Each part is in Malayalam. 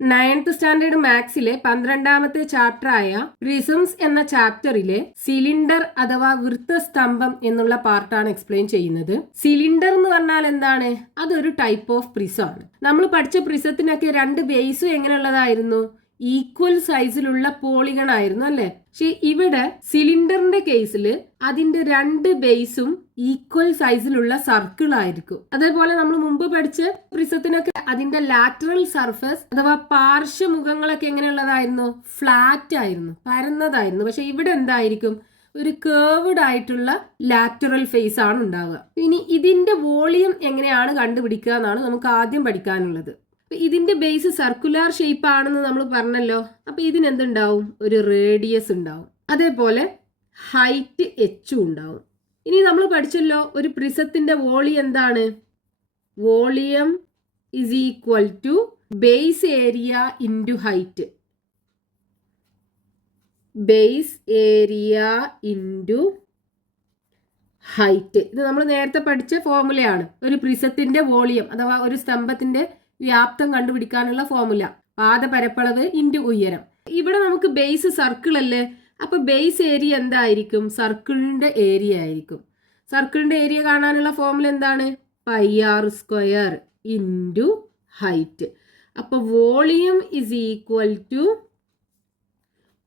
9th സ്റ്റാൻഡേർഡ് മാത്സിലെ 12ാമത്തെ ചാപ്റ്ററായ പ്രിസംസ് എന്ന ചാപ്റ്ററിലെ സിലിണ്ടർ അഥവാ വൃത്തസ്തംഭം എന്നുള്ള പാർട്ടാണ് എക്സ്പ്ലെയിൻ ചെയ്യുന്നത്. സിലിണ്ടർ എന്ന് പറഞ്ഞാൽ എന്താണ്? അതൊരു ടൈപ്പ് ഓഫ് പ്രിസം ആണ്. നമ്മൾ പഠിച്ച പ്രിസത്തിനൊക്കെ രണ്ട് ബേസും എങ്ങനെയുള്ളതായിരുന്നു? ഈക്വൽ സൈസിലുള്ള പോളിഗൺ ആയിരുന്നു അല്ലെ? പക്ഷെ ഇവിടെ സിലിണ്ടറിന്റെ കേസിൽ അതിന്റെ രണ്ട് ബേസും ഈക്വൽ സൈസിലുള്ള സർക്കിൾ ആയിരിക്കും. അതേപോലെ നമ്മൾ മുമ്പ് പഠിച്ച പ്രിസത്തിനൊക്കെ അതിന്റെ ലാറ്ററൽ സർഫസ് അഥവാ പാർശ്വമുഖങ്ങളൊക്കെ എങ്ങനെയുള്ളതായിരുന്നു? ഫ്ലാറ്റ് ആയിരുന്നു, പരന്നതായിരുന്നു. പക്ഷെ ഇവിടെ എന്തായിരിക്കും? ഒരു കേർവ്ഡ് ആയിട്ടുള്ള ലാറ്ററൽ ഫേസ് ആണ് ഉണ്ടാവുക. ഇനി ഇതിന്റെ വോളിയം എങ്ങനെയാണ് കണ്ടുപിടിക്കുക എന്നാണ് നമുക്ക് ആദ്യം പഠിക്കാനുള്ളത്. ഇതിന്റെ ബേസ് സർക്കുലർ ഷേപ്പ് ആണെന്ന് നമ്മൾ പറഞ്ഞല്ലോ. അപ്പൊ ഇതിനെന്തുണ്ടാവും? ഒരു റേഡിയസ് ഉണ്ടാവും. അതേപോലെ ഹൈറ്റ് എച്ചും ഉണ്ടാവും. ഇനി നമ്മൾ പഠിച്ചല്ലോ ഒരു പ്രിസത്തിന്റെ വോളിയം എന്താണ്? Volume is equal to base area into height. Base area into height. ഇത് നമ്മൾ നേരത്തെ പഠിച്ച ഫോർമുലയാണ്. ഒരു പ്രിസത്തിന്റെ വോളിയം അഥവാ ഒരു സ്തംഭത്തിന്റെ വ്യാപ്തം കണ്ടുപിടിക്കാനുള്ള ഫോർമുല. പാദപരപ്പളവ് ഇൻറ്റു ഉയരം. ഇവിടെ നമുക്ക് ബേസ് സർക്കിൾ അല്ലേ? അപ്പൊ ബേസ് ഏരിയ എന്തായിരിക്കും? സർക്കിളിന്റെ ഏരിയ ആയിരിക്കും. സർക്കിളിന്റെ ഏരിയ കാണാനുള്ള ഫോർമുല എന്താണ്? Pi r square into height. അപ്പൊ volume is equal to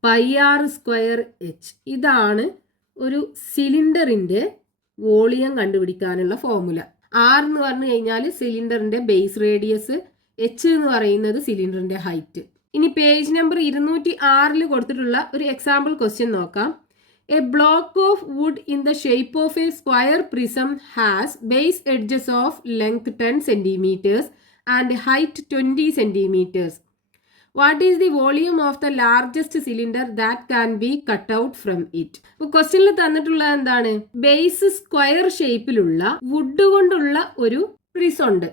pi r square h. ഇതാണ് ഒരു സിലിണ്ടറിന്റെ വോളിയം കണ്ടുപിടിക്കാനുള്ള ഫോർമുല. ആർ എന്ന് പറഞ്ഞു കഴിഞ്ഞാൽ സിലിണ്ടറിന്റെ ബേസ് റേഡിയസ്, എച്ച് എന്ന് പറയുന്നത് സിലിണ്ടറിന്റെ ഹൈറ്റ്. ഇനി പേജ് നമ്പർ 206 കൊടുത്തിട്ടുള്ള ഒരു എക്സാമ്പിൾ ക്വസ്റ്റ്യൻ നോക്കാം. A block of wood in the shape of A square prism has base edges of length 10 cm and height 20 cm. What is the volume of the largest cylinder that can be cut out from it? ഇപ്പൊ ക്വസ്റ്റ്യനിൽ തന്നിട്ടുള്ളത് എന്താണ്? ബേസ് സ്ക്വയർ ഷേപ്പിലുള്ള വുഡ് കൊണ്ടുള്ള ഒരു പ്രിസം ഉണ്ട്.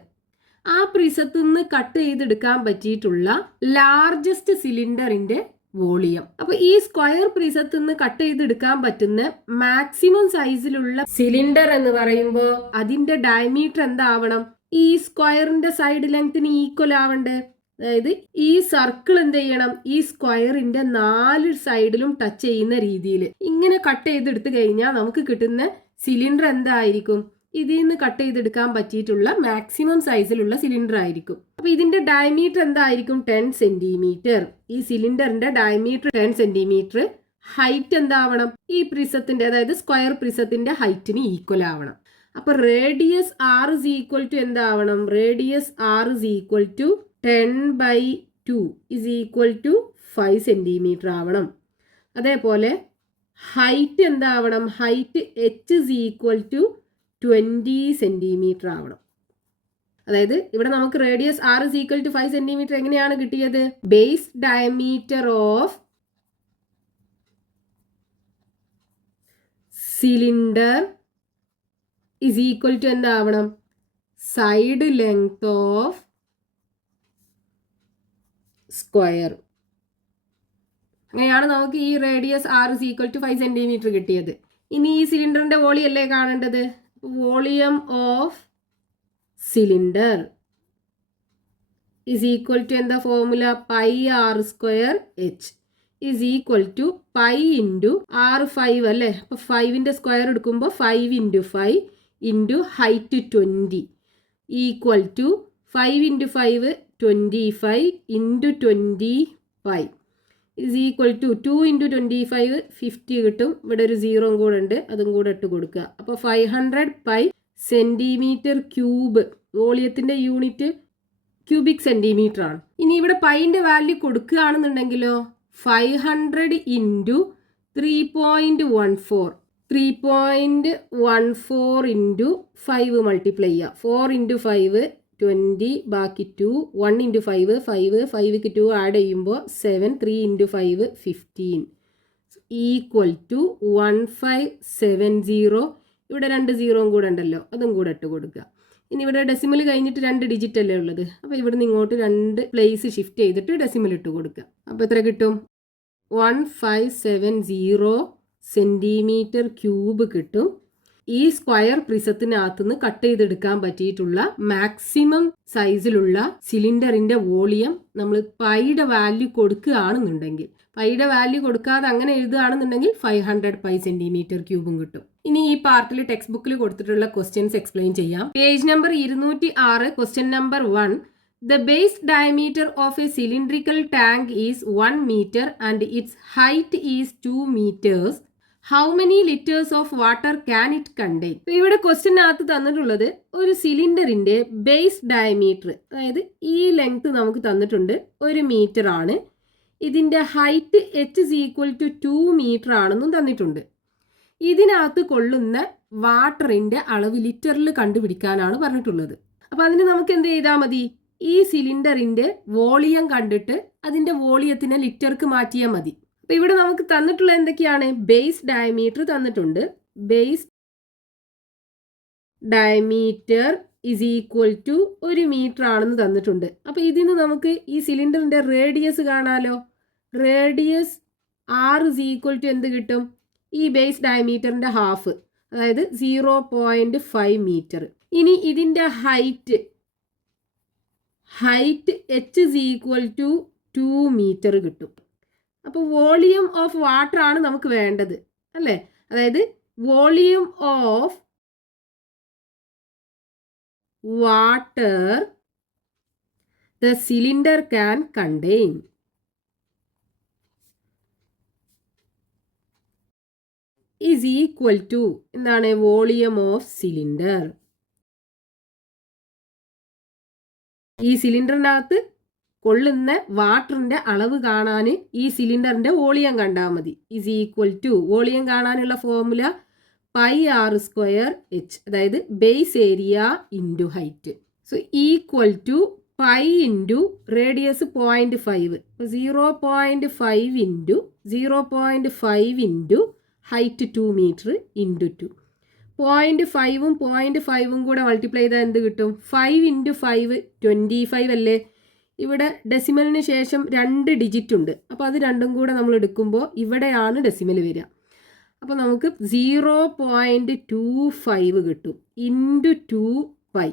ആ പ്രിസത്തിൽ നിന്ന് കട്ട് ചെയ്തെടുക്കാൻ പറ്റിയിട്ടുള്ള ലാർജസ്റ്റ് സിലിണ്ടറിന്റെ വോളിയം. അപ്പൊ ഈ സ്ക്വയർ പ്രിസത്തിൽ നിന്ന് കട്ട് ചെയ്തെടുക്കാൻ പറ്റുന്ന മാക്സിമം സൈസിലുള്ള സിലിണ്ടർ എന്ന് പറയുമ്പോൾ അതിന്റെ ഡയമീറ്റർ എന്താവണം? ഈ സ്ക്വയറിന്റെ സൈഡ് ലെങ്ത്തിന് ഈക്വൽ ആവണ്ടേ? അതായത് ഈ സർക്കിൾ എന്ത് ചെയ്യണം? ഈ സ്ക്വയറിന്റെ 4 സൈഡിലും ടച്ച് ചെയ്യുന്ന രീതിയിൽ ഇങ്ങനെ കട്ട് ചെയ്തെടുത്തു കഴിഞ്ഞാൽ നമുക്ക് കിട്ടുന്ന സിലിണ്ടർ എന്തായിരിക്കും? ഇതിൽ നിന്ന് കട്ട് ചെയ്തെടുക്കാൻ പറ്റിയിട്ടുള്ള മാക്സിമം സൈസിലുള്ള സിലിണ്ടർ ആയിരിക്കും. അപ്പൊ ഇതിന്റെ ഡയമീറ്റർ എന്തായിരിക്കും? 10 cm. ഈ സിലിണ്ടറിന്റെ ഡയമീറ്റർ 10 cm. ഹൈറ്റ് എന്താവണം? ഈ പ്രിസത്തിന്റെ അതായത് സ്ക്വയർ പ്രിസത്തിന്റെ ഹൈറ്റിന് ഈക്വൽ ആവണം. അപ്പൊ radius r is equal to എന്താവണം? Radius r is equal to 10/2 is equal to 5 cm ആവണം. അതേപോലെ ഹൈറ്റ് എന്താവണം? Height h is equal to 20 cm ആവണം. അതായത് ഇവിടെ നമുക്ക് radius r is equal to 5 cm എങ്ങനെയാണ് കിട്ടിയത്? Base diameter of cylinder is equal to എന്താവണം? Side length of square. അങ്ങനെയാണ് നമുക്ക് ഈ radius r is equal to 5 cm കിട്ടിയത്. ഇനി ഈ സിലിണ്ടറിന്റെ വോളിയം അല്ലേ കാണേണ്ടത്? Volume of cylinder is equal to എന്താ formula? Pi r square h is equal to pi into r 5 അല്ലേ? അപ്പൊ 5ന്റെ സ്ക്വയർ എടുക്കുമ്പോൾ 5 × 5 into height 20 equal to 5 × 5 25 into 25 is equal to 2 × 25 50 കിട്ടും. ഇവിടെ ഒരു 0 കൂടെ ഉണ്ട്, അതും കൂടെ ഇട്ട് കൊടുക്കുക. അപ്പോൾ 500 പൈ സെന്റിമീറ്റർ ക്യൂബ്. വോളിയത്തിന്റെ യൂണിറ്റ് ക്യൂബിക് സെന്റിമീറ്റർ ആണ്. ഇനി ഇവിടെ പൈന്റെ വാല്യൂ കൊടുക്കുകയാണെന്നുണ്ടെങ്കിലോ 500 ഇൻറ്റു 3.14 3.14 ഇൻറ്റു 5 മൾട്ടിപ്ലൈ ചെയ്യുക. 4 × 5 20, ബാക്കി 2, 1 × 5 5, 5ക്ക് 2 ആഡ് ചെയ്യുമ്പോൾ 7, 3 × 5 15 ഈക്വൽ ടു 1570. ഇവിടെ 2 0 കൂടെ ഉണ്ടല്ലോ, അതും കൂടെ ഇട്ട് കൊടുക്കുക. ഇനി ഇവിടെ ഡെസിമൽ കഴിഞ്ഞിട്ട് 2 ഡിജിറ്റ് അല്ലേ ഉള്ളത്. അപ്പോൾ ഇവിടുന്ന് ഇങ്ങോട്ട് 2 പ്ലേസ് ഷിഫ്റ്റ് ചെയ്തിട്ട് ഡെസിമൽ ഇട്ട് കൊടുക്കുക. അപ്പോൾ എത്ര കിട്ടും? 1570 സെന്റിമീറ്റർ ക്യൂബ് കിട്ടും. ഈ സ്ക്വയർ പ്രിസത്തിനകത്തുനിന്ന് കട്ട് ചെയ്തെടുക്കാൻ പറ്റിയിട്ടുള്ള മാക്സിമം സൈസിലുള്ള സിലിണ്ടറിന്റെ വോളിയം നമ്മൾ പൈയുടെ വാല്യൂ കൊടുക്കുകയാണെന്നുണ്ടെങ്കിൽ, പൈയുടെ വാല്യൂ കൊടുക്കാതെ അങ്ങനെ എഴുതുകയാണെന്നുണ്ടെങ്കിൽ 500 പൈ സെന്റിമീറ്റർ ക്യൂബും കിട്ടും. ഇനി ഈ പാർട്ടിൽ ടെക്സ്റ്റ് ബുക്കിൽ കൊടുത്തിട്ടുള്ള ക്വസ്റ്റ്യൻസ് എക്സ്പ്ലെയിൻ ചെയ്യാം. Page number 206, question number 1. The base diameter of a cylindrical tank is 1 meter and its height is 2 meters. How many liters of water can it contain? ഇവിടെ ക്വസ്റ്റ്യനകത്ത് തന്നിട്ടുള്ളത് ഒരു സിലിണ്ടറിന്റെ ബേസ് ഡയമീറ്റർ, അതായത് ഈ ലെങ്ത് നമുക്ക് തന്നിട്ടുണ്ട് 1 മീറ്റർ ആണ്. ഇതിന്റെ ഹൈറ്റ് h = 2 മീറ്റർ ആണെന്നും തന്നിട്ടുണ്ട്. ഇതിനകത്ത് കൊള്ളുന്ന വാട്ടറിന്റെ അളവ് ലിറ്ററിൽ കണ്ടുപിടിക്കാനാണ് പറഞ്ഞിട്ടുള്ളത്. അപ്പൊ അതിന് നമുക്ക് എന്ത് ചെയ്താൽ മതി? ഈ സിലിണ്ടറിന്റെ വോളിയം കണ്ടിട്ട് അതിന്റെ വോളിയത്തിനെ ലിറ്റർക്ക് മാറ്റിയാൽ മതി. അപ്പൊ ഇവിടെ നമുക്ക് തന്നിട്ടുള്ള എന്തൊക്കെയാണ്? ബേസ് ഡയമീറ്റർ തന്നിട്ടുണ്ട്. ബേസ് ഡയമീറ്റർ = 1 മീറ്റർ ആണെന്ന് തന്നിട്ടുണ്ട്. അപ്പൊ ഇതിന് നമുക്ക് ഈ സിലിണ്ടറിന്റെ റേഡിയസ് കാണാലോ. റേഡിയസ് r = എന്ത് കിട്ടും? ഈ ബേസ് ഡയമീറ്ററിന്റെ ഹാഫ്, അതായത് 0.5 മീറ്റർ. ഇനി ഇതിന്റെ ഹൈറ്റ് h = 2 മീറ്റർ കിട്ടും. അപ്പോൾ വോളിയം ഓഫ് വാട്ടർ ആണ് നമുക്ക് വേണ്ടത്, അല്ലേ? അതായത് volume of water the cylinder can contain is equal to എന്താണ്? Volume of cylinder. ഈ സിലിണ്ടറിനകത്ത് കൊള്ളുന്ന വാട്ടറിന്റെ അളവ് കാണാൻ ഈ സിലിണ്ടറിന്റെ വോളിയം കണ്ടാൽ മതി. ഇസ് ഈക്വൽ ടു, വോളിയം കാണാനുള്ള ഫോർമുല πr²h, അതായത് base area into height. So equal to pi into radius 0.5, 0.5 into height 2 metre into 2. 0.5ഉം 0.5ഉം കൂടെ മൾട്ടിപ്ലൈ ചെയ്താൽ എന്ത് കിട്ടും? 5 × 5 25 അല്ലേ? ഇവിടെ ഡെസിമലിന് ശേഷം 2 ഡിജിറ്റ് ഉണ്ട്. അപ്പോൾ അത് രണ്ടും കൂടെ നമ്മൾ എടുക്കുമ്പോൾ ഇവിടെയാണ് ഡെസിമൽ വരിക. അപ്പോൾ നമുക്ക് 0.25 കിട്ടും ഇൻറ്റു 2 പൈ.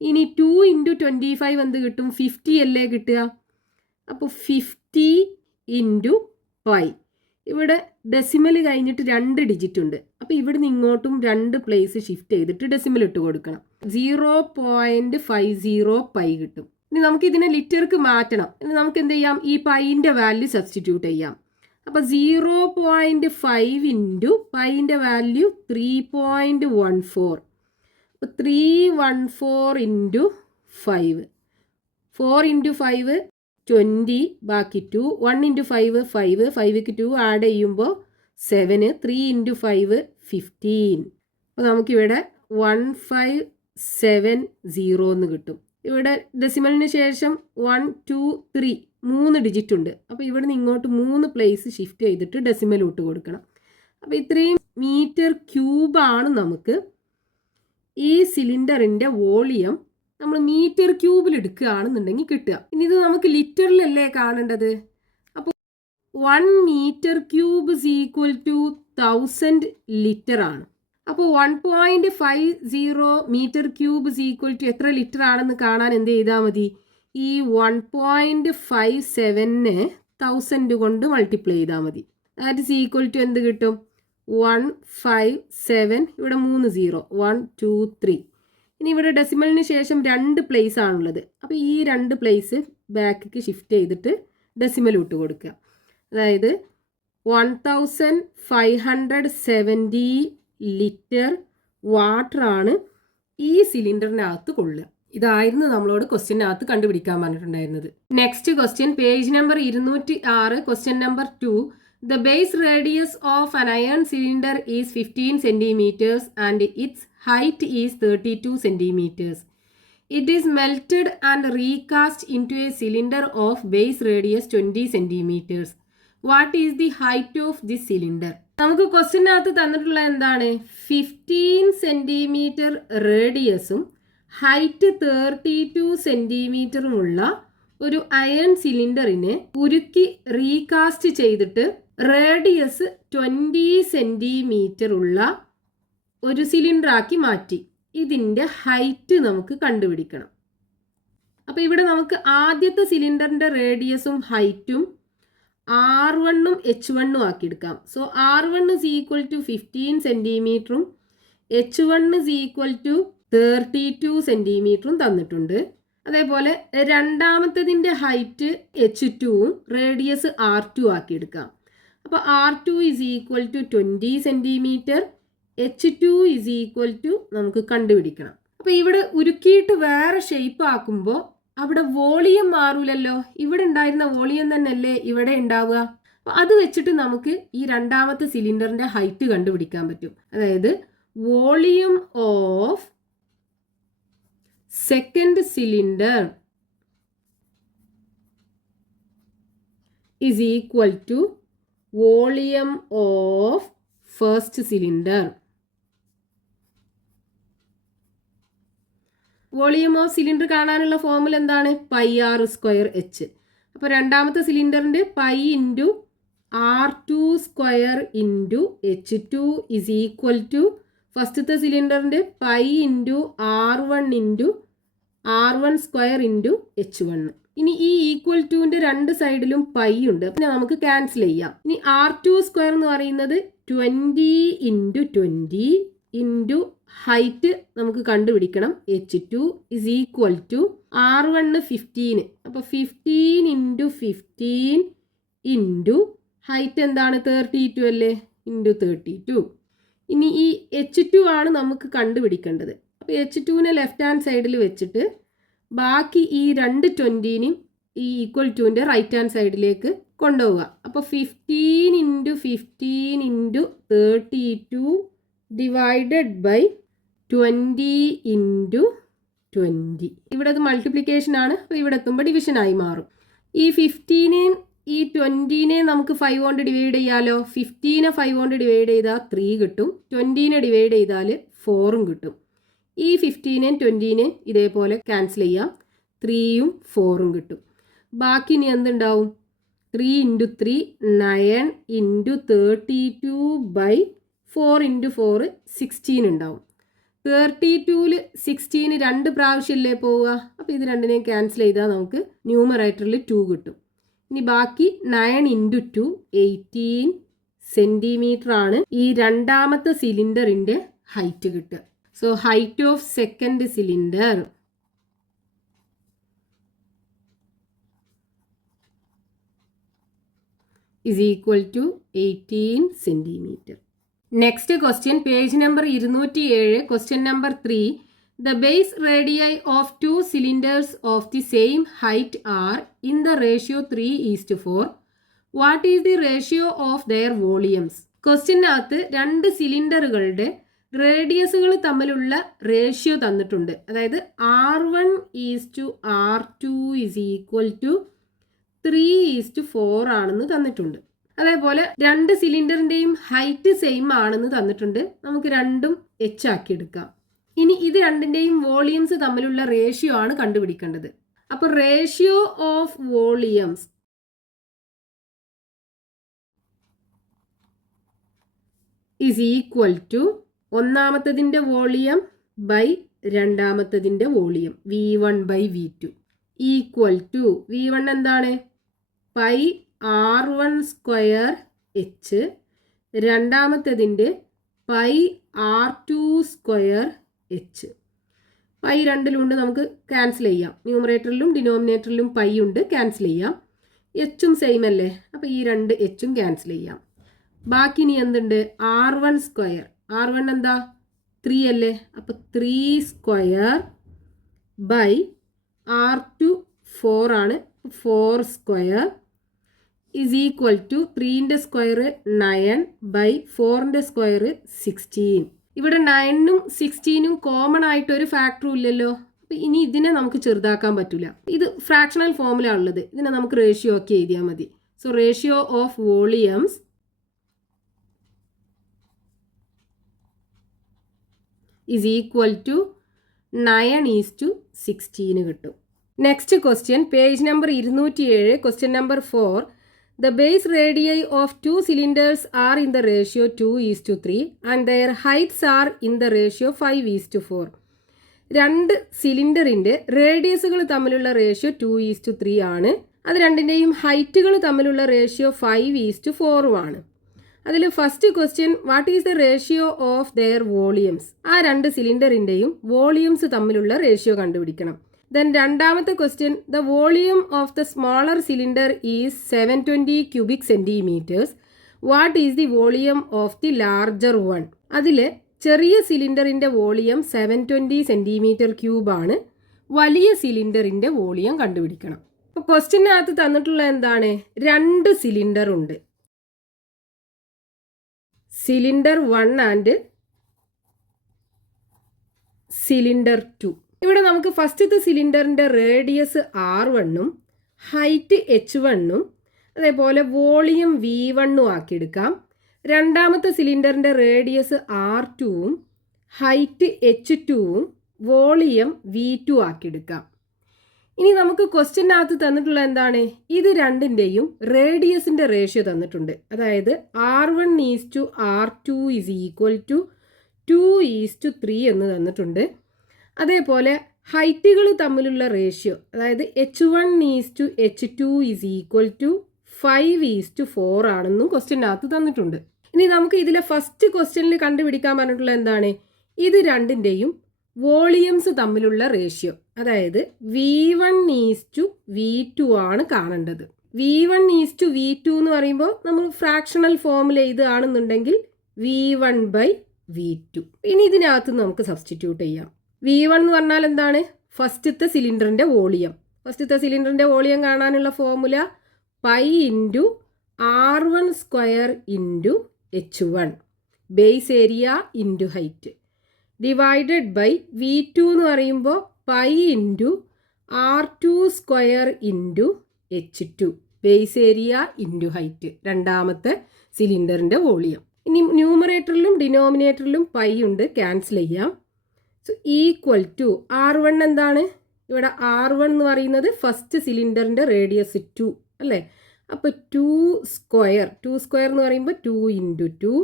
ഇനി 2 × 25 എന്ത് കിട്ടും? 50 അല്ലേ കിട്ടുക? അപ്പോൾ 50 × പൈ. ഇവിടെ ഡെസിമൽ കഴിഞ്ഞിട്ട് 2 ഡിജിറ്റ് ഉണ്ട്. അപ്പോൾ ഇവിടുന്ന് ഇങ്ങോട്ടും 2 പ്ലേസ് ഷിഫ്റ്റ് ചെയ്തിട്ട് ഡെസിമൽ ഇട്ട് കൊടുക്കണം. 0.50 പൈ കിട്ടും. ഇനി നമുക്ക് ഇതിനെ ലിറ്റർക്ക് മാറ്റണം. ഇനി നമുക്ക് എന്ത് ചെയ്യാം? ഈ പൈൻ്റെ വാല്യൂ സബ്സ്റ്റിറ്റ്യൂട്ട് ചെയ്യാം. അപ്പോൾ 0.5 ഇൻറ്റു പൈൻ്റെ വാല്യൂ 3.14. അപ്പോൾ 314 ഇൻറ്റു 5, 4 × 5 20, ബാക്കി 2, 1 × 5 5, 5ക്ക് 2 ആഡ് ചെയ്യുമ്പോൾ 7, 3 × 5 15. അപ്പോൾ നമുക്കിവിടെ 1570 എന്ന് കിട്ടും. ഇവിടെ ഡെസിമലിന് ശേഷം 1 2 3 3 ഡിജിറ്റ് ഉണ്ട്. അപ്പോൾ ഇവിടെ നിന്ന് ഇങ്ങോട്ട് 3 പ്ലേസ് ഷിഫ്റ്റ് ചെയ്തിട്ട് ഡെസിമൽ ഇട്ട് കൊടുക്കണം. അപ്പോൾ ഇത്രയും മീറ്റർ ക്യൂബാണ് നമുക്ക് ഈ സിലിണ്ടറിൻ്റെ വോളിയം നമ്മൾ മീറ്റർ ക്യൂബിൽ എടുക്കുകയാണെന്നുണ്ടെങ്കിൽ കിട്ടുക. ഇനി ഇത് നമുക്ക് ലിറ്ററിലല്ലേ കാണേണ്ടത്. അപ്പോൾ 1 മീറ്റർ ക്യൂബ് = 1000 ലിറ്റർ ആണ്. അപ്പോൾ 1.50 മീറ്റർ ക്യൂബ് = എത്ര ലിറ്റർ ആണെന്ന് കാണാൻ എന്ത് ചെയ്താൽ മതി? ഈ 1.57നെ 1000 കൊണ്ട് മൾട്ടിപ്ലൈ ചെയ്താൽ മതി. ദാറ്റ് ഈസ് ഈക്വൽ ടു എന്ത് കിട്ടും? 157, ഇവിടെ 3 0, 1 2 3. ഇനി ഇവിടെ ഡെസിമലിന് ശേഷം 2 പ്ലേസ് ആണുള്ളത്. അപ്പോൾ ഈ 2 പ്ലേസ് ബാക്കിക്ക് ഷിഫ്റ്റ് ചെയ്തിട്ട് ഡെസിമൽ ഇട്ട് കൊടുക്കുക. അതായത് 1570 ലിറ്റർ വാട്ടറാണ് ഈ സിലിണ്ടറിനകത്ത് കൊള്ളുക. ഇതായിരുന്നു നമ്മളോട് ക്വസ്റ്റ്യനകത്ത് കണ്ടുപിടിക്കാൻ പറഞ്ഞിട്ടുണ്ടായിരുന്നത്. Next question, page number 206, question number 2. The base radius of an iron cylinder is 15 centimeters and its height is 32 centimeters. It is melted and recast into a cylinder of base radius 20 centimeters. What is the height of this cylinder? നമുക്ക് ക്വസ്റ്റ്യനകത്ത് തന്നിട്ടുള്ള എന്താണ്? 15 സെന്റിമീറ്റർ റേഡിയസും ഹൈറ്റ് 32 സെന്റിമീറ്ററുമുള്ള ഒരു അയൺ സിലിണ്ടറിനെ ഉരുക്കി റീകാസ്റ്റ് ചെയ്തിട്ട് റേഡിയസ് 20 സെന്റിമീറ്റർ ഉള്ള ഒരു സിലിണ്ടർ ആക്കി മാറ്റി. ഇതിൻ്റെ ഹൈറ്റ് നമുക്ക് കണ്ടുപിടിക്കണം. അപ്പോൾ ഇവിടെ നമുക്ക് ആദ്യത്തെ സിലിണ്ടറിൻ്റെ റേഡിയസും ഹൈറ്റും R1ഉം H1ഉം ആക്കി എടുക്കാം. So R1 is equal to 15 സെൻറ്റിമീറ്ററും H1 is equal to 32 സെൻറ്റിമീറ്ററും തന്നിട്ടുണ്ട്. അതേപോലെ രണ്ടാമത്തതിൻ്റെ ഹൈറ്റ് H2ഉം റേഡിയസ് R2 ആക്കി എടുക്കാം. അപ്പോൾ R2 is equal to 20 centimetre, H2 is equal to നമുക്ക് കണ്ടുപിടിക്കണം. അപ്പോൾ ഇവിടെ ഉരുക്കിയിട്ട് വേറെ ഷേപ്പ് ആക്കുമ്പോൾ അവിടെ വോളിയം മാറൂലല്ലോ. ഇവിടെ ഉണ്ടായിരുന്ന വോളിയം തന്നെയല്ലേ ഇവിടെ ഉണ്ടാവുക. അപ്പോൾ അത് വെച്ചിട്ട് നമുക്ക് ഈ രണ്ടാമത്തെ സിലിണ്ടറിൻ്റെ ഹൈറ്റ് കണ്ടുപിടിക്കാൻ പറ്റും. അതായത് volume of second cylinder is equal to volume of first cylinder. Volume of cylinder കാണാനുള്ള ഫോർമുല എന്താണ്? πr²h. അപ്പോൾ രണ്ടാമത്തെ സിലിണ്ടറിൻ്റെ pi into R2² into H2 is equal to ഫസ്റ്റത്തെ സിലിണ്ടറിൻ്റെ pi into R1 into R1² into H1. ഇനി ഈ ഈക്വൽ ടുവിൻ്റെ രണ്ട് സൈഡിലും പൈ ഉണ്ട്. പിന്നെ നമുക്ക് ക്യാൻസൽ ചെയ്യാം. ഇനി R2² എന്ന് പറയുന്നത് 20 ഇൻറ്റു 20 ഇൻറ്റു ഹൈറ്റ് നമുക്ക് കണ്ടുപിടിക്കണം. H2 is equal to R1 15. അപ്പോൾ 15 ഇൻറ്റു 15 ഇൻറ്റു ഹൈറ്റ് എന്താണ്? 32 അല്ലേ? ഇൻറ്റു 32. ഇനി ഈ H2 ആണ് നമുക്ക് കണ്ടുപിടിക്കേണ്ടത്. അപ്പോൾ H2നെ ലെഫ്റ്റ് ഹാൻഡ് സൈഡിൽ വെച്ചിട്ട് ബാക്കി ഈ രണ്ട് 20നും ഈ ഈക്വൽ ടുവിൻ്റെ റൈറ്റ് ഹാൻഡ് സൈഡിലേക്ക് കൊണ്ടുപോവുക. അപ്പോൾ 15 into 15 into 32 divided by 20 into 20. ഇവിടെ അത് മൾട്ടിപ്ലിക്കേഷൻ ആണ്. അപ്പോൾ ഇവിടെ എത്തുമ്പോൾ ഡിവിഷനായി മാറും. ഈ 15നെയും ഈ 20നെയും നമുക്ക് 5 കൊണ്ട് ഡിവൈഡ് ചെയ്യാലോ. 15നെ 5 കൊണ്ട് ഡിവൈഡ് ചെയ്താൽ 3 കിട്ടും. 20നെ ഡിവൈഡ് ചെയ്താൽ 4ഉം കിട്ടും. ഈ 15നെയും 20നെയും ഇതേപോലെ ക്യാൻസൽ ചെയ്യാം. 3ഉം 4ഉം കിട്ടും. ബാക്കി ഇനി എന്തുണ്ടാവും? 3 ഇൻറ്റു 3 9 ഇൻറ്റു 32 ബൈ 4 ഇൻറ്റു 4 16 ഉണ്ടാവും. 32ൽ 16 രണ്ട് പ്രാവശ്യമല്ലേ പോവുക. അപ്പോൾ ഇത് രണ്ടിനെയും ക്യാൻസൽ ചെയ്താൽ നമുക്ക് ന്യൂമറേറ്ററിൽ 2 കിട്ടും. ഇനി ബാക്കി 9 ഇൻറ്റു 2 18 സെൻറ്റിമീറ്റർ ആണ് ഈ രണ്ടാമത്തെ സിലിണ്ടറിൻ്റെ ഹൈറ്റ് കിട്ടുക. So height of second cylinder is equal to 18 centimeter. Next question, page number 207, question number 3. The base radii of two cylinders of the same height are in the ratio 3:4. What is the ratio of their volumes? ക്വസ്റ്റ്യനകത്ത് രണ്ട് സിലിണ്ടറുകളുടെ റേഡിയസുകൾ തമ്മിലുള്ള റേഷ്യോ തന്നിട്ടുണ്ട്. അതായത് R1:R2 is equal to 3:4 ആണെന്ന് തന്നിട്ടുണ്ട്. അതേപോലെ രണ്ട് സിലിണ്ടറിൻ്റെയും ഹൈറ്റ് സെയിം ആണെന്ന് തന്നിട്ടുണ്ട്. നമുക്ക് രണ്ടും H ആക്കി എടുക്കാം. ഇനി ഇത് രണ്ടിൻ്റെയും വോളിയംസ് തമ്മിലുള്ള റേഷ്യോ ആണ് കണ്ടുപിടിക്കേണ്ടത്. അപ്പോൾ ratio of volumes is equal to ഒന്നാമത്തതിൻ്റെ വോളിയം ബൈ രണ്ടാമത്തതിൻ്റെ volume V1 by V2 equal to V1 എന്താണ്? പൈ R1²H, രണ്ടാമത്തതിൻ്റെ പൈ R2²H. പൈ രണ്ടിലുണ്ട്, നമുക്ക് ക്യാൻസൽ ചെയ്യാം. ന്യൂമറേറ്ററിലും ഡിനോമിനേറ്ററിലും പൈ ഉണ്ട്, ക്യാൻസൽ ചെയ്യാം. എച്ചും സെയിം അല്ലേ, അപ്പോൾ ഈ രണ്ട് എച്ചും ക്യാൻസൽ ചെയ്യാം. ബാക്കി ഇനി എന്തുണ്ട്? R1². R1 എന്താ? 3 അല്ലേ, അപ്പോൾ 3² ബൈ R2 4 ആണ്, 4² is equal to 3ൻ്റെ സ്ക്വയർ 9 ബൈ 4ൻ്റെ സ്ക്വയർ 16. ഇവിടെ 9ഉം 16ഉം കോമൺ ആയിട്ട് ഒരു ഫാക്ടറും ഇല്ലല്ലോ. അപ്പോൾ ഇനി ഇതിനെ നമുക്ക് ചെറുതാക്കാൻ പറ്റില്ല. ഇത് ഫ്രാക്ഷണൽ ഫോമിലാണ് ഉള്ളത്. ഇതിനെ നമുക്ക് റേഷ്യോ ആക്കി എഴുതിയാൽ മതി. So ratio of volumes is equal to 9:16 കിട്ടും. Next question, page number 207, question number 4. The base radii of two cylinders are in the ratio 2:3 and their heights are in the ratio 5:4. രണ്ട് സിലിണ്ടറിൻ്റെ റേഡിയസുകൾ തമ്മിലുള്ള റേഷ്യോ 2:3 ആണ്. അത് രണ്ടിൻ്റെയും ഹൈറ്റുകൾ തമ്മിലുള്ള റേഷ്യോ 5:4 ആണ്. അതിൽ first question, what is the ratio of their volumes? ആ രണ്ട് സിലിണ്ടറിൻ്റെയും വോളിയംസ് തമ്മിലുള്ള റേഷ്യോ കണ്ടുപിടിക്കണം. ദെൻ രണ്ടാമത്തെ question, the volume of the smaller cylinder is 720 cubic centimetres. What is the volume of the larger one? അതിൽ ചെറിയ സിലിണ്ടറിൻ്റെ വോളിയം 720 സെൻറ്റിമീറ്റർ ക്യൂബാണ്. വലിയ സിലിണ്ടറിൻ്റെ വോളിയം കണ്ടുപിടിക്കണം. അപ്പോൾ ക്വസ്റ്റ്യനകത്ത് തന്നിട്ടുള്ള എന്താണ്? രണ്ട് സിലിണ്ടർ ഉണ്ട്, സിലിണ്ടർ 1 ആൻഡ് സിലിണ്ടർ 2. ഇവിടെ നമുക്ക് ഫസ്റ്റത്തെ സിലിണ്ടറിൻ്റെ റേഡിയസ് R1ഉം ഹൈറ്റ് H1ഉം അതേപോലെ വോളിയം V1ഉം ആക്കിയെടുക്കാം. രണ്ടാമത്തെ സിലിണ്ടറിൻ്റെ റേഡിയസ് R2ഉം ഹൈറ്റ് H2ഉം വോളിയം V2 ആക്കിയെടുക്കാം. ഇനി നമുക്ക് ക്വസ്റ്റ്യനകത്ത് തന്നിട്ടുള്ള എന്താണ്? ഇത് രണ്ടിൻ്റെയും റേഡിയസിൻ്റെ റേഷ്യോ തന്നിട്ടുണ്ട്. അതായത് R1:R2 = 2:3 എന്ന് തന്നിട്ടുണ്ട്. അതേപോലെ ഹൈറ്റുകൾ തമ്മിലുള്ള റേഷ്യോ, അതായത് H1:H2 = 5:4 ആണെന്നും ക്വസ്റ്റ്യനകത്ത് തന്നിട്ടുണ്ട്. ഇനി നമുക്ക് ഇതിലെ ഫസ്റ്റ് ക്വസ്റ്റ്യനിൽ കണ്ടുപിടിക്കാൻ പറഞ്ഞിട്ടുള്ള എന്താണ്? ഇത് രണ്ടിൻ്റെയും വോളിയംസ് തമ്മിലുള്ള റേഷ്യോ, അതായത് V1:V2 ആണ് കാണേണ്ടത്. V1:V2 എന്ന് പറയുമ്പോൾ നമ്മൾ ഫ്രാക്ഷണൽ ഫോമിൽ എഴുതുകയാണെന്നുണ്ടെങ്കിൽ V1/V2. ഇനി ഇതിനകത്ത് നമുക്ക് സബ്സ്റ്റിറ്റ്യൂട്ട് ചെയ്യാം. V1 എന്ന് പറഞ്ഞാൽ എന്താണ്? ഫസ്റ്റത്തെ സിലിണ്ടറിൻ്റെ വോളിയം. ഫസ്റ്റത്തെ സിലിണ്ടറിൻ്റെ വോളിയം കാണാനുള്ള formula π × R1² × H1 base area into height divided by V2 എന്ന് പറയുമ്പോൾ π × R2² × H2 base area into height, രണ്ടാമത്തെ സിലിണ്ടറിൻ്റെ വോളിയം. ഇനി ന്യൂമറേറ്ററിലും ഡിനോമിനേറ്ററിലും പൈ ഉണ്ട്, ക്യാൻസൽ ചെയ്യാം. സോ ഈക്വൽ ടു R1 എന്താണ്? ഇവിടെ R1 എന്ന് പറയുന്നത് ഫസ്റ്റ് സിലിണ്ടറിൻ്റെ റേഡിയസ് 2 അല്ലേ? അപ്പോൾ 2² എന്ന് പറയുമ്പോൾ 2 × 2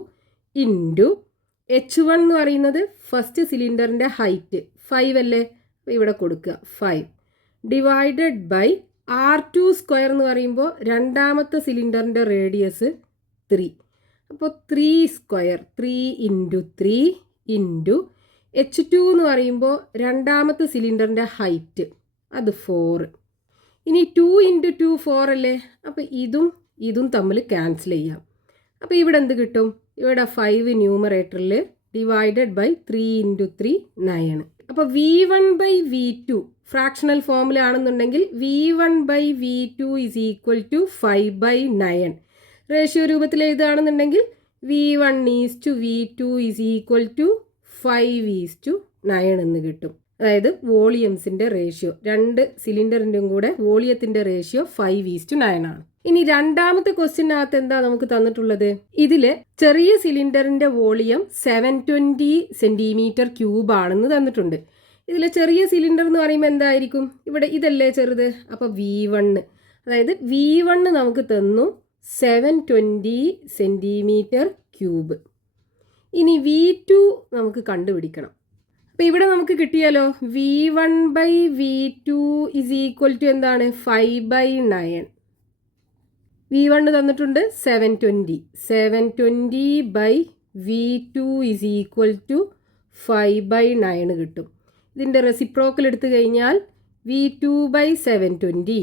ഇൻറ്റു H1 എന്ന് പറയുന്നത് ഫസ്റ്റ് സിലിണ്ടറിൻ്റെ ഹൈറ്റ് 5 അല്ലേ? അപ്പോൾ ഇവിടെ കൊടുക്കുക 5 ഡിവൈഡഡ് ബൈ R2² എന്ന് പറയുമ്പോൾ രണ്ടാമത്തെ സിലിണ്ടറിൻ്റെ റേഡിയസ് 3. അപ്പോൾ 3² 3 × 3 ഇൻറ്റു H2 എന്ന് പറയുമ്പോൾ രണ്ടാമത്തെ സിലിണ്ടറിൻ്റെ ഹൈറ്റ് അത് 4. ഇനി 2 × 2 4 അല്ലേ? അപ്പോൾ ഇതും തമ്മിൽ ക്യാൻസൽ ചെയ്യാം. അപ്പോൾ ഇവിടെ എന്ത് കിട്ടും? ഇവിടെ 5 ന്യൂമറേറ്ററിൽ ഡിവൈഡഡ് ബൈ 3 × 3 9. അപ്പോൾ V1/V2 ഫ്രാക്ഷണൽ ഫോമിലാണെന്നുണ്ടെങ്കിൽ V1/V2 = 5/9. റേഷ്യോ രൂപത്തിൽ എഴുതുകയാണെന്നുണ്ടെങ്കിൽ V1:V2 = 5:9 എന്ന് കിട്ടും. അതായത് വോളിയംസിൻ്റെ റേഷ്യോ, രണ്ട് സിലിണ്ടറിൻ്റെയും കൂടെ വോളിയത്തിൻ്റെ റേഷ്യോ 5:9 ആണ്. ഇനി രണ്ടാമത്തെ ക്വസ്റ്റ്യനകത്ത് എന്താ നമുക്ക് തന്നിട്ടുള്ളത്? ഇതിൽ ചെറിയ സിലിണ്ടറിൻ്റെ വോളിയം 720 സെൻറ്റിമീറ്റർ ക്യൂബ് ആണെന്ന് തന്നിട്ടുണ്ട്. ഇതിൽ ചെറിയ സിലിണ്ടർ എന്ന് പറയുമ്പോൾ എന്തായിരിക്കും? ഇവിടെ ഇതല്ലേ ചെറുത്, അപ്പോൾ V1, അതായത് V1 നമുക്ക് തന്നു 720 സെൻറ്റിമീറ്റർ ക്യൂബ്. ഇനി V2 നമുക്ക് കണ്ടുപിടിക്കണം. അപ്പോൾ ഇവിടെ നമുക്ക് കിട്ടിയാലോ V1/V2 = എന്താണ്? 5/9. V1 തന്നിട്ടുണ്ട് 720/V2 = 5/9 കിട്ടും. ഇതിൻ്റെ റെസിപ്രോക്കൽ എടുത്തു കഴിഞ്ഞാൽ V2/720,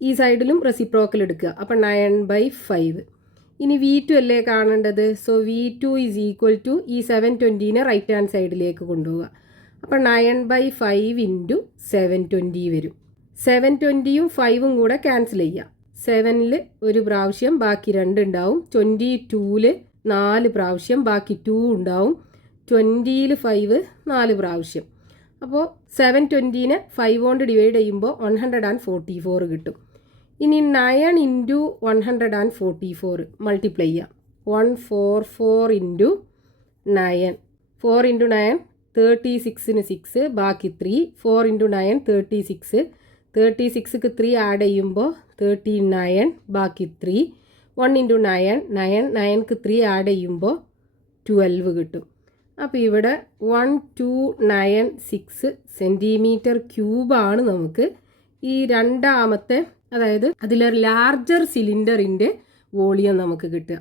ഈ സൈഡിലും റെസിപ്രോക്കൽ എടുക്കുക, അപ്പോൾ 9/5. ഇനി V2 അല്ലേ കാണേണ്ടത്? സോ V2 = ഈ 720നെ റൈറ്റ് ഹാൻഡ് സൈഡിലേക്ക് കൊണ്ടുപോവുക. അപ്പോൾ 9/5 × 720 വരും. 720യും 5ഉം കൂടെ ക്യാൻസൽ ചെയ്യുക. 7ൽ ഒരു പ്രാവശ്യം ബാക്കി 2 ഉണ്ടാവും. 22ൽ 4 പ്രാവശ്യം ബാക്കി 2 ഉണ്ടാവും. 20ൽ 5 4 പ്രാവശ്യം. അപ്പോൾ 720നെ 5 കൊണ്ട് ഡിവൈഡ് ചെയ്യുമ്പോൾ 144 കിട്ടും. ഇനി 9 × 144 മൾട്ടിപ്ലൈ ചെയ്യാം. 144 × 9, 4 × 9 36ന് 6 ബാക്കി 3, 4 × 9 36, 36ക്ക് 3 ആഡ് ചെയ്യുമ്പോൾ 39 ബാക്കി 3 1 ഇൻറ്റു 9 9ക്ക് 3 ആഡ് ചെയ്യുമ്പോൾ 12 കിട്ടും. അപ്പോൾ ഇവിടെ 1296 സെൻറ്റിമീറ്റർ ക്യൂബാണ് നമുക്ക് ഈ രണ്ടാമത്തെ, അതായത് അതിലൊരു ലാർജർ സിലിണ്ടറിൻ്റെ വോളിയം നമുക്ക് കിട്ടുക.